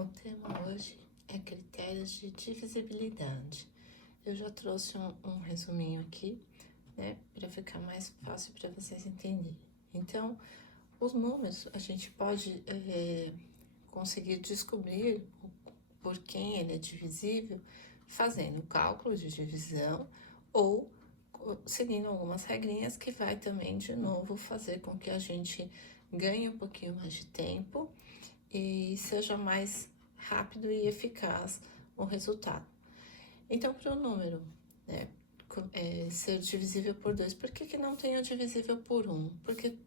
O tema hoje é critérios de divisibilidade. Eu já trouxe um resuminho aqui, né, para ficar mais fácil para vocês entenderem. Então, os números a gente pode conseguir descobrir por quem ele é divisível fazendo o cálculo de divisão ou seguindo algumas regrinhas que vai também, de novo, fazer com que a gente ganhe um pouquinho mais de tempo e seja mais rápido e eficaz o resultado. Então, para o número, né, ser divisível por 2, por que não tem o divisível por 1? Porque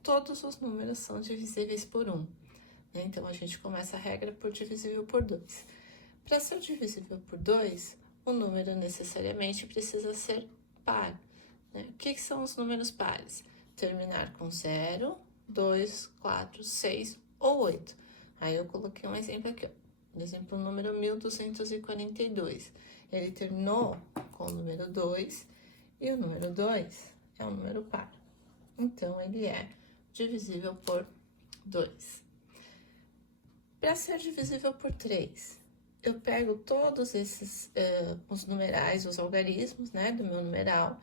todos os números são divisíveis por 1. Né? Então, a gente começa a regra por divisível por 2. Para ser divisível por 2, o número necessariamente precisa ser par. Né? O que são os números pares? Terminar com 0, 2, 4, 6 ou 8. Aí eu coloquei um exemplo aqui, ó. Por exemplo, o número 1242. Ele terminou com o número 2 e o número 2 é um número par. Então, ele é divisível por 2. Para ser divisível por 3, eu pego todos esses, os numerais, os algarismos, né, do meu numeral,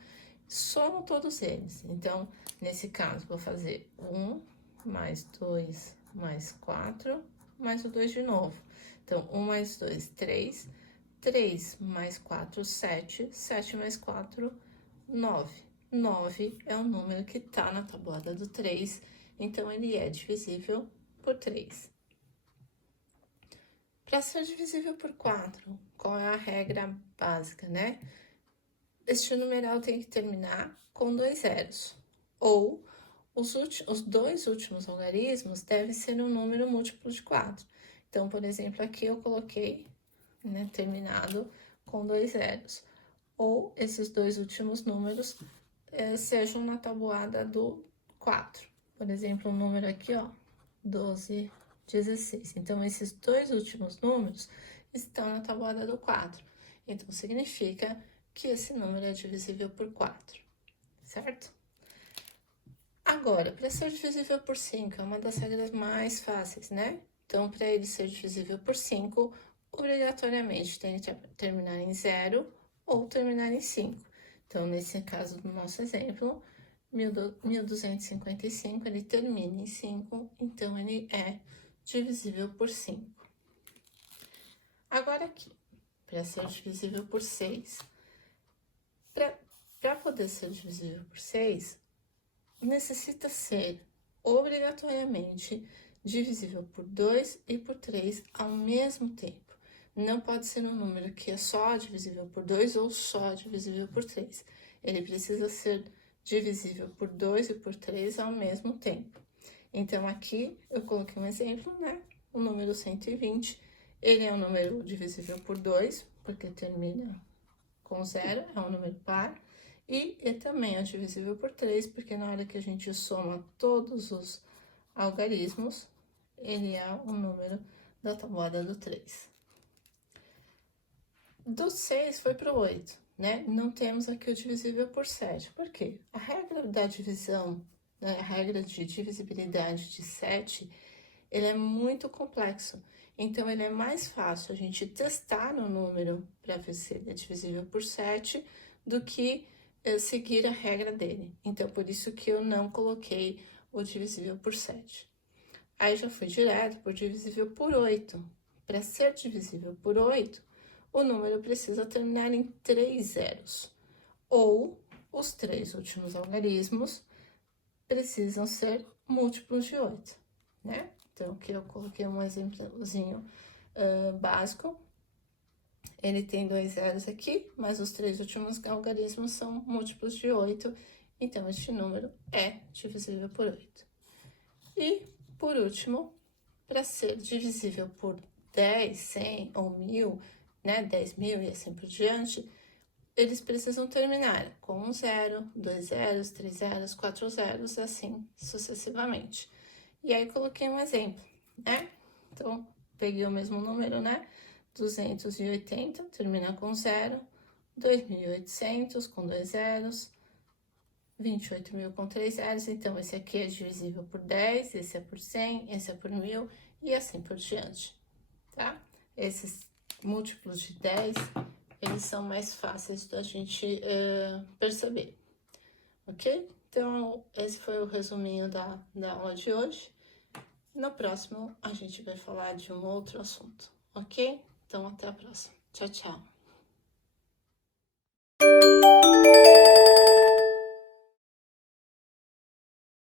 somo todos eles. Então, nesse caso, vou fazer 1 mais 2 mais 4, mais o 2 de novo. Então, 1 mais 2, 3, 3 mais 4, 7, 7 mais 4, 9. 9 é o número que está na tabuada do 3, então ele é divisível por 3. Para ser divisível por 4, qual é a regra básica, né? Este numeral tem que terminar com 2 zeros, ou os dois últimos algarismos devem ser um número múltiplo de 4. Então, por exemplo, aqui eu coloquei, né, terminado com 2 zeros. Ou esses dois últimos números sejam na tabuada do 4. Por exemplo, um número aqui, ó, 12, 16. Então, esses dois últimos números estão na tabuada do 4. Então, significa que esse número é divisível por 4, certo? Agora, para ser divisível por 5, é uma das regras mais fáceis, né? Então, para ele ser divisível por 5, obrigatoriamente tem que terminar em 0 ou terminar em 5. Então, nesse caso do nosso exemplo, 1255, ele termina em 5, então ele é divisível por 5. Agora aqui, para ser divisível por 6, para poder ser divisível por 6, necessita ser obrigatoriamente divisível por 2 e por 3 ao mesmo tempo. Não pode ser um número que é só divisível por 2 ou só divisível por 3. Ele precisa ser divisível por 2 e por 3 ao mesmo tempo. Então, aqui eu coloquei um exemplo, né? O número 120, ele é um número divisível por 2, porque termina com 0, é um número par. E ele também é divisível por 3, porque na hora que a gente soma todos os algarismos, ele é o número da tabuada do 3. Do 6 foi para o 8, né? Não temos aqui o divisível por 7. Por quê? A regra da divisão, né, a regra de divisibilidade de 7, ele é muito complexo. Então, ele é mais fácil a gente testar o número para ver se ele é divisível por 7 do que seguir a regra dele. Então, por isso que eu não coloquei o divisível por 7. Aí, já fui direto por divisível por 8. Para ser divisível por 8, o número precisa terminar em 3 zeros. Ou os 3 últimos algarismos precisam ser múltiplos de 8, né? Então, aqui eu coloquei um exemplozinho básico. Ele tem 2 zeros aqui, mas os 3 últimos algarismos são múltiplos de 8, então este número é divisível por 8. E, por último, para ser divisível por 10, 100 ou 1000, né, 10.000 e assim por diante, eles precisam terminar com 1 zero, 2 zeros, 3 zeros, 4 zeros, assim sucessivamente. E aí, coloquei um exemplo, né? Então, peguei o mesmo número, né? 280, termina com 0, 2.800 com 2 zeros, 28.000 com 3 zeros. Então, esse aqui é divisível por 10, esse é por 100, esse é por 1000 e assim por diante. tá? Esses múltiplos de 10, eles são mais fáceis da gente perceber, ok? Então, esse foi o resuminho da aula de hoje. No próximo, a gente vai falar de um outro assunto, ok? Então, até a próxima. Tchau, tchau.